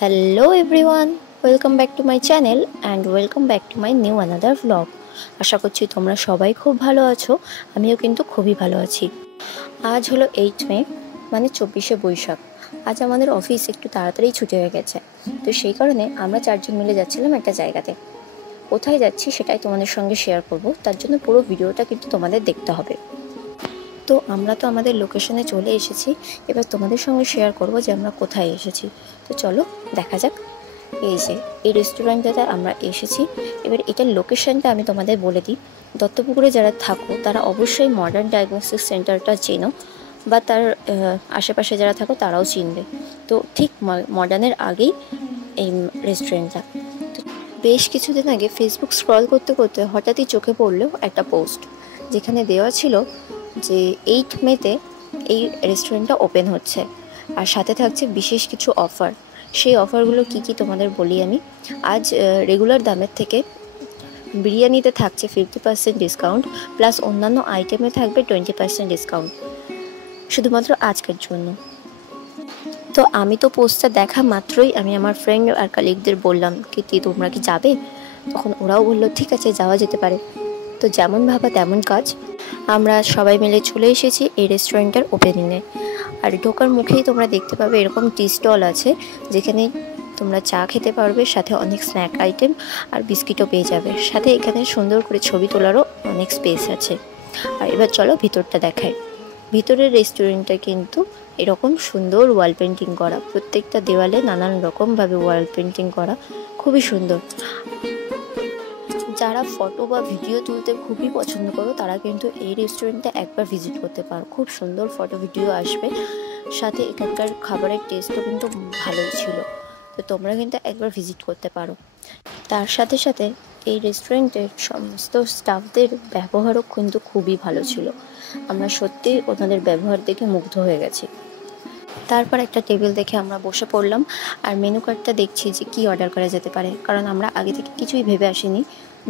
Hello everyone, welcome back to my channel and welcome back to my new another vlog. আশা করছি তোমরা সবাই খুব ভালো আছো। আমিও কিন্তু খুবই ভালো আছি। আজ হলো 8 মে, মানে 24শে বৈশাখ। আজ আমাদের অফিস একটু তাড়াতাড়ি ছুটি হয়ে গেছে, তো সেই কারণে আমরা চারজন মিলে যাচ্ছিলাম একটা জায়গাতে। কোথায় যাচ্ছি সেটাই তোমাদের সঙ্গে শেয়ার করব, তার জন্য পুরো ভিডিওটা কিন্তু তোমাদের দেখতে হবে। তো আমরা তো আমাদের লোকেশনে চলে এসেছি, এবার তোমাদের সঙ্গে শেয়ার করব যে আমরা কোথায় এসেছি। তো চলো দেখা যাক। এই যে এই রেস্টুরেন্টটাতে আমরা এসেছি। এবার এটার লোকেশনটা আমি তোমাদের বলে দিই। দত্তপুকুরে যারা থাকো তারা অবশ্যই মডার্ন ডায়াগনস্টিক সেন্টারটা চেনো, বা তার আশেপাশে যারা থাকো তারাও চিনবে। তো ঠিক মডার্নের আগেই এই রেস্টুরেন্টটা। তো বেশ কিছুদিন আগে ফেসবুক স্ক্রল করতে করতে হঠাৎই চোখে পড়লো একটা পোস্ট, যেখানে দেওয়া ছিল যে 8 মেতে এই রেস্টুরেন্টটা ওপেন হচ্ছে, আর সাথে থাকছে বিশেষ কিছু অফার। সেই অফারগুলো কি কি তোমাদের বলি আমি। আজ রেগুলার দামের থেকে বিরিয়ানিতে থাকছে 50% ডিসকাউন্ট, প্লাস অন্যান্য আইটেমে থাকবে 20% ডিসকাউন্ট, শুধুমাত্র আজকের জন্য। তো আমি তো পোস্টটা দেখা মাত্রই আমি আমার ফ্রেন্ড আর কালিগদের বললাম কি তোমরা কি যাবে? তখন ওরাও বললো ঠিক আছে, যাওয়া যেতে পারে। তো যেমন ভাবা তেমন কাজ, আমরা সবাই মিলে চলে এসেছি এই রেস্টুরেন্টের ওপেনিংয়ে। আর ঢোকার মুখেই তোমরা দেখতে পাবে এরকম টি স্টল আছে, যেখানে তোমরা চা খেতে পারবে, সাথে অনেক স্ন্যাক আইটেম আর বিস্কিটও পেয়ে যাবে। সাথে এখানে সুন্দর করে ছবি তোলারও অনেক স্পেস আছে। আর এবার চলো ভিতরটা দেখাই। ভিতরের রেস্টুরেন্টটা কিন্তু এরকম সুন্দর ওয়াল পেন্টিং করা, প্রত্যেকটা দেওয়ালে নানান রকমভাবে ওয়াল পেন্টিং করা, খুবই সুন্দর। যারা ফটো বা ভিডিও তুলতে খুবই পছন্দ করো তারা কিন্তু এই রেস্টুরেন্টে একবার ভিজিট করতে পারো। খুব সুন্দর ফটো ভিডিও আসবে, সাথে এখানকার খাবারের টেস্টও কিন্তু ভালোই ছিল। তো তোমরা কিন্তু একবার ভিজিট করতে পারো। তার সাথে সাথে এই রেস্টুরেন্টের সমস্ত স্টাফদের ব্যবহারও কিন্তু খুবই ভালো ছিল। আমরা সত্যি ওনাদের ব্যবহার দেখে মুগ্ধ হয়ে গেছি। তারপর একটা টেবিল দেখে আমরা বসে পড়লাম, আর মেনু কার্ডটা দেখছি যে কী অর্ডার করা যেতে পারে, কারণ আমরা আগে থেকে কিছুই ভেবে আসিনি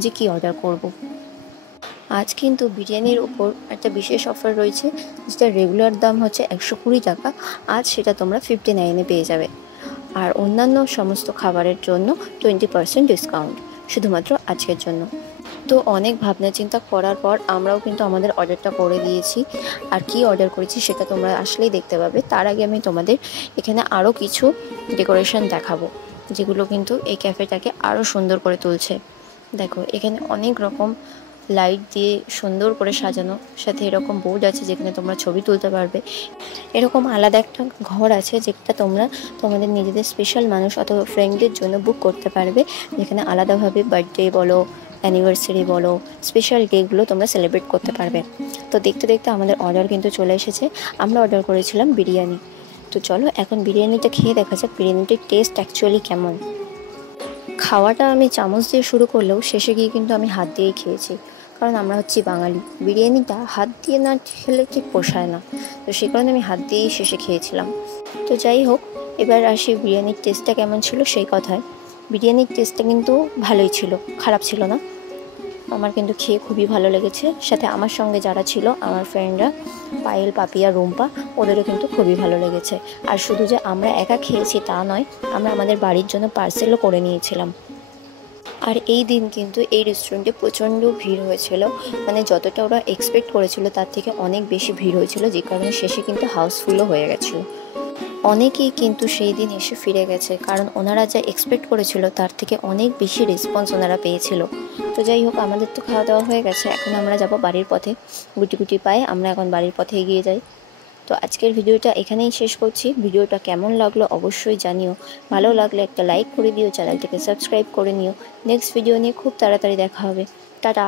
যে কী অর্ডার করব। আজ কিন্তু বিরিয়ানির উপর একটা বিশেষ অফার রয়েছে, যেটা রেগুলার দাম হচ্ছে 120 টাকা, আজ সেটা তোমরা 59-এ পেয়ে যাবে। আর অন্যান্য সমস্ত খাবারের জন্য 20% ডিসকাউন্ট, শুধুমাত্র আজকের জন্য। তো অনেক ভাবনা চিন্তা করার পর আমরাও কিন্তু আমাদের অর্ডারটা করে দিয়েছি। আর কি অর্ডার করেছি সেটা তোমরা আসলেই দেখতে পাবে। তার আগে আমি তোমাদের এখানে আরও কিছু ডেকোরেশন দেখাবো, যেগুলো কিন্তু এই ক্যাফেটাকে আরও সুন্দর করে তুলছে। দেখো এখানে অনেক রকম লাইট দিয়ে সুন্দর করে সাজানো, সাথে এরকম বোর্ড আছে যেখানে তোমরা ছবি তুলতে পারবে। এরকম আলাদা একটা ঘর আছে যেটা তোমরা তোমাদের নিজেদের স্পেশাল মানুষ অথবা ফ্রেন্ডদের জন্য বুক করতে পারবে, যেখানে আলাদাভাবে বার্থডে বলো, অ্যানিভার্সারি বলো, স্পেশাল ডেগুলো তোমরা সেলিব্রেট করতে পারবে। তো দেখতে দেখতে আমাদের অর্ডার কিন্তু চলে এসেছে। আমরা অর্ডার করেছিলাম বিরিয়ানি। তো চলো এখন বিরিয়ানিটা খেয়ে দেখা যাক বিরিয়ানিটির টেস্ট অ্যাকচুয়ালি কেমন। খাওয়াটা আমি চামচ দিয়ে শুরু করলেও শেষে গিয়ে কিন্তু আমি হাত দিয়েই খেয়েছি, কারণ আমরা হচ্ছি বাঙালি, বিরিয়ানিটা হাত দিয়ে না খেলে ঠিক পোষায় না। তো সেই কারণে আমি হাত দিয়েই শেষে খেয়েছিলাম। তো যাই হোক, এবার আসি বিরিয়ানির টেস্টটা কেমন ছিল সেই কথায়। বিরিয়ানির টেস্টটা কিন্তু ভালোই ছিল, খারাপ ছিল না। আমার কিন্তু খেয়ে খুবই ভালো লেগেছে। সাথে আমার সঙ্গে যারা ছিল আমার ফ্রেন্ডরা, পায়েল, পাপিয়া, রুম্পা, ওদেরও কিন্তু খুবই ভালো লেগেছে। আর শুধু যে আমরা একা খেয়েছি তা নয়, আমরা আমাদের বাড়ির জন্য পার্সেলও করে নিয়েছিলাম। আর এই দিন কিন্তু এই রেস্টুরেন্টে প্রচণ্ড ভিড় হয়েছিল, মানে যতটা ওরা এক্সপেক্ট করেছিল তার থেকে অনেক বেশি ভিড় হয়েছিল, যে কারণে শেষে কিন্তু হাউসফুলও হয়ে গেছিলো। অনেকেই কিন্তু সেই দিন এসে ফিরে গেছে, কারণ ওনারা যা এক্সপেক্ট করেছিল তার থেকে অনেক বেশি রেসপন্স ওনারা পেয়েছিল। তো যাই হোক, আমাদের তো খাওয়া দাওয়া হয়ে গেছে, এখন আমরা যাব বাড়ির পথে। গুটি গুটি পায়ে আমরা এখন বাড়ির পথে এগিয়ে যাই। তো আজকের ভিডিওটা এখানেই শেষ করছি। ভিডিওটা কেমন লাগলো অবশ্যই জানিও। ভালো লাগলে একটা লাইক করে দিও, চ্যানেলটিকে সাবস্ক্রাইব করে নিও। নেক্সট ভিডিও নিয়ে খুব তাড়াতাড়ি দেখা হবে। টাটা।